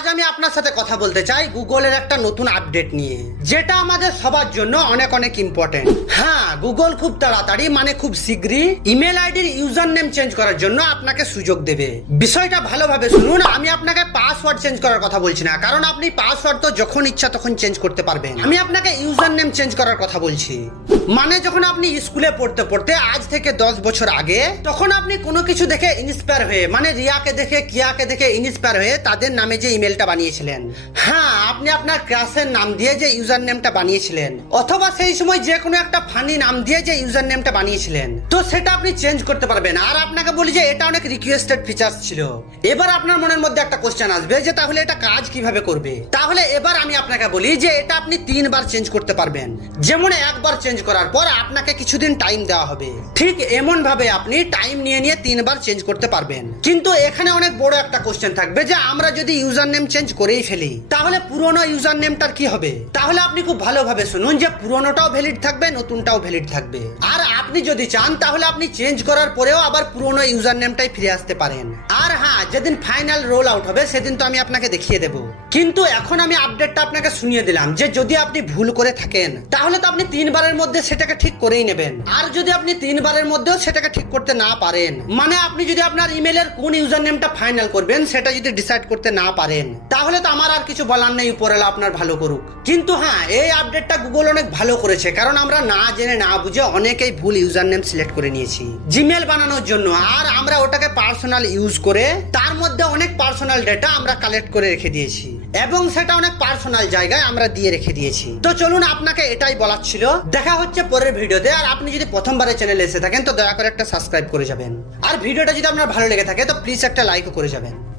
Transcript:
আজ আমি আপনার সাথে কথা বলতে চাই গুগলের একটা নতুন আপডেট নিয়ে, যেটা আমাদের সবার জন্য অনেক অনেক ইম্পর্টেন্ট হ্যাঁ গুগল খুব তাড়াতাড়ি মানে খুব শীঘ্রই ইমেল আইডির ইউজার নেম চেঞ্জ করার জন্য আপনাকে সুযোগ দেবে। বিষয়টা ভালোভাবে শুনুন, আমি আপনাকে পাসওয়ার্ড চেঞ্জ করার কথা বলছি না। কারণ আপনি পাসওয়ার্ড তো যখন ইচ্ছা তখন চেঞ্জ করতে পারবেন। আমি আপনাকে ইউজার নেম চেঞ্জ করার কথা বলছি। মানে যখন আপনি স্কুলে পড়তে পড়তে আজ থেকে দশ বছর আগে, তখন আপনি কোনো কিছু দেখে ইন্সপায়ার হয়ে মানে রিয়াকে দেখে, কিয়াকে দেখে ইন্সপায়ার হয়ে তাদের নামে যে ইমেলটা বানিয়েছিলেন। হ্যাঁ আপনি আপনার ক্লাসের নাম দিয়ে যে ইউজার নেমটা বানিয়েছিলেন। অথবা সেই সময় যে কোনো একটা ফানি নাম দিয়ে যে ইউজার নেমটা বানিয়েছিলেন। তো সেটা আপনি চেঞ্জ করতে পারবেন। আর আপনাকে বলি যে এটা অনেক রিকোয়েস্টেড ফিচার্স ছিল। এবার আপনার মনের মধ্যে একটা কোশ্চেন আসবে। যে তাহলে এটা কাজ কীভাবে করবে? তাহলে এবার আমি আপনাকে বলি যে এটা আপনি তিনবার চেঞ্জ করতে পারবেন। যেমন একবার চেঞ্জ করার পর আপনাকে কিছুদিন টাইম দেওয়া হবে। ঠিক এমন ভাবে আপনি টাইম নিয়ে নিয়ে তিনবার চেঞ্জ করতে পারবেন। কিন্তু এখানে অনেক বড় একটা কোশ্চেন থাকবে যে আমরা যদি ইউজার নেম চেঞ্জ করেই ফেলি, তাহলে পুরনো ইউজার নেমটার কি হবে? তাহলে আপনি খুব ভালোভাবে শুনুন যে পুরনোটাও ভ্যালিড থাকবে, নতুনটাও ভ্যালিড থাকবে। আর আপনি যদি চান, তাহলে আপনি চেঞ্জ করার পরেও আবার পুরনো ইউজার নেমটাই ফিরে আসতে পারেন। আর হ্যাঁ যেদিন ফাইনাল রোল আউট হবে, সেদিন তো আমি আপনাকে দেখিয়ে দেব। কিন্তু এখন আমি আপডেটটা আপনাকে শুনিয়ে দিলাম যে যদি আপনি ভুল করে থাকেন, তাহলে তো আপনি তিনবারের মধ্যে সেটাকে ঠিক করেই নেবেন। আর যদি আপনি তিনবারের মধ্যেও সেটাকে ঠিক করতে না পারেন মানে আপনি যদি আপনার ইমেলের কোন ইউজার নেমটা ফাইনাল করবেন, সেটা যদি ডিসাইড করতে না পারেন, তাহলে তো আমার আর কিছু বলার নেই উপরেলা আপনার ভালো করুক। কিন্তু হ্যাঁ এই আপডেটটা গুগল অনেক ভালো করেছে, কারণ আমরা না জেনে না বুঝে অনেকেই ভুল ইউজার নেম সিলেক্ট করে নিয়েছি। জিমেল বানানোর জন্য, আর আমরা ওটাকে পার্সোনাল ইউজ করে মধ্যে অনেক পার্সোনাল ডেটা আমরা কালেক্ট করে রেখে দিয়েছি। এবং সেটা অনেক পার্সোনাল জায়গায় আমরা দিয়ে রেখে দিয়েছি। তো চলুন আপনাকে এটাই বলার ছিল। দেখা হচ্ছে পরের ভিডিওতে। আর আপনি যদি প্রথমবারে চ্যানেলে এসে থাকেন, তো দয়া করে একটা সাবস্ক্রাইব করে যাবেন। আর ভিডিওটা যদি আপনার ভালো লেগে থাকে, তো প্লিজ একটা লাইকও করে যাবেন।